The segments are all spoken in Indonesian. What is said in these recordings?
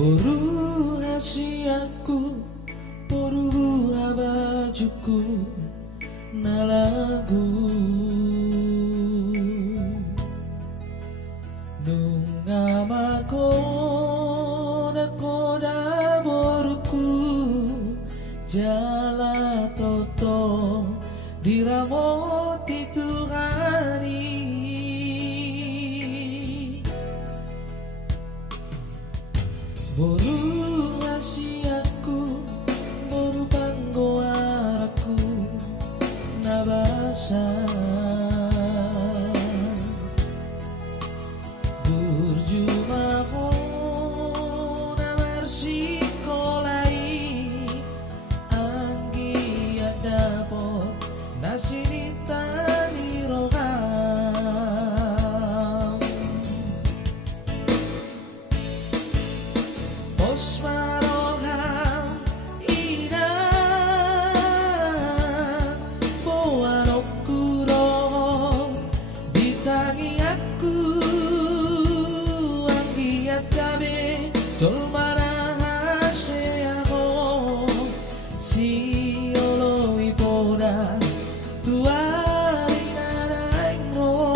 Boru rahasiaku, boru bajuku, nalagu nungamako nakoda boruku jala toto diramoti Tuhani boru rahasiaku, boru panggoaraku nabasa burjumaho namarsikolai anggi adapot nasinitani rogam Osmaroham ina boanokuro ditangi aku anggiat kabe tolmara haseaho si olo ipoda tuari naraingro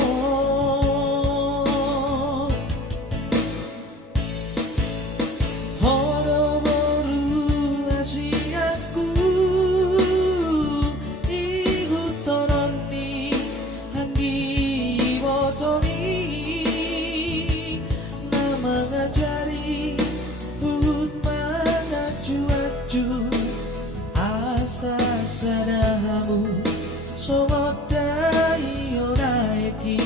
mengajari hut mengaju-aju asa sadahamu songot dayo naiki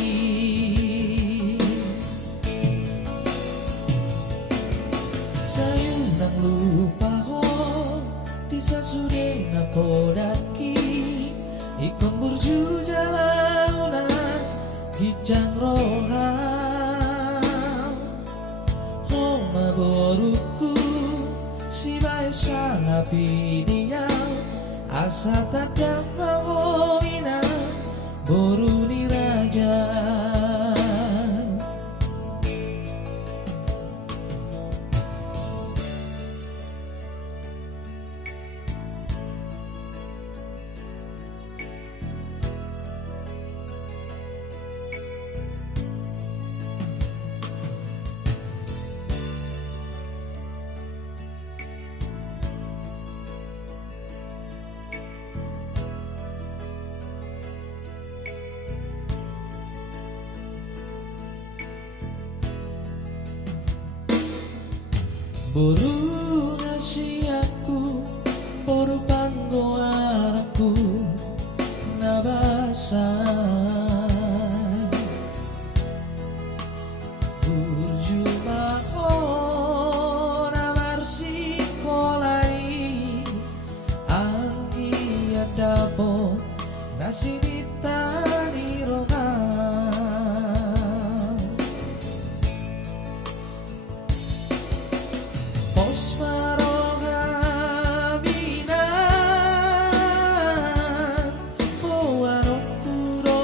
sayunang lupa ho tisa sude nakodaki ikon burju jalauna hijang roham boruku si baisa ngapidiang asa tadang mahoina boru ni raja boru rahasiaku, boru panggoaraku nabasa burjumaho namarsikolai anggi adapot nasinitani rogam Osmaroham ina boanokuro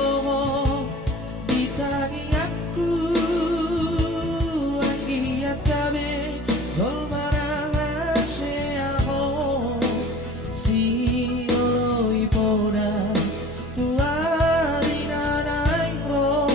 ditangi aku anggiat kabe dolmara haseaho si olo ipoda tuari nanaingro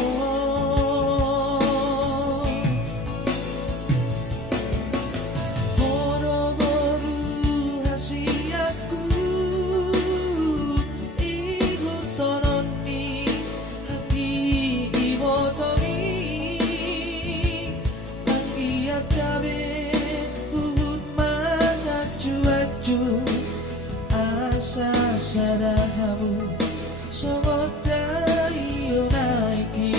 asa sadahamu songot dayo naiki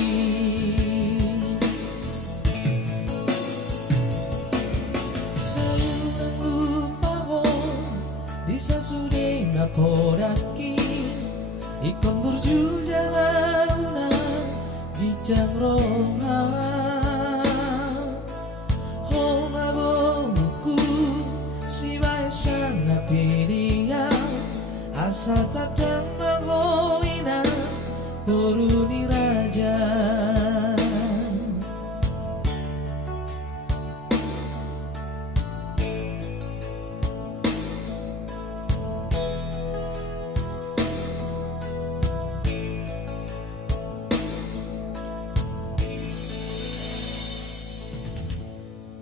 sayunang lupaho disa sude nakodaki ikon burju jalauna hijang roham homa boruku si baisa ngapidiang asa tak